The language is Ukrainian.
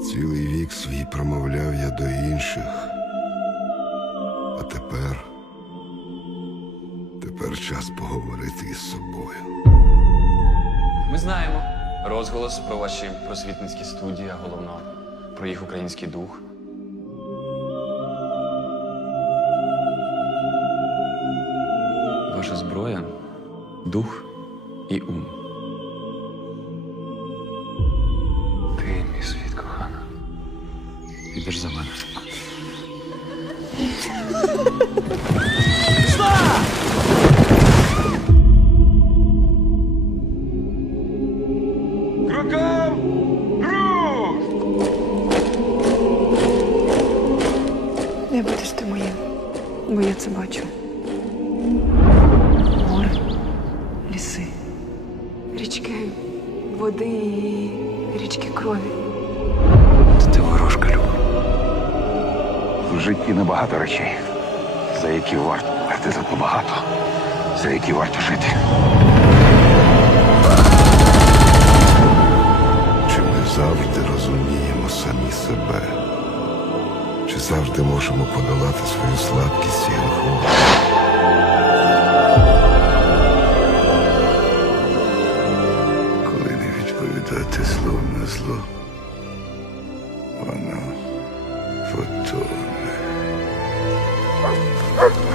Цілий вік свій промовляв я до інших. А тепер. Тепер час поговорити із собою. Ми знаємо розголос про ваші просвітницькі студії, а головно про їх український дух. Ваша зброя дух і ум. Ти мій світ. Підеш за мене. Не будеш ти моїм, бо я це бачу. Море, ліси, річки води і річки крові. в житті небагато речей, за які варто мати зато багато, за які варто жити. Чи ми завжди розуміємо самі себе? Чи завжди можемо подолати свою слабкість і греху? Коли не відповідати злом на зло. Perfect!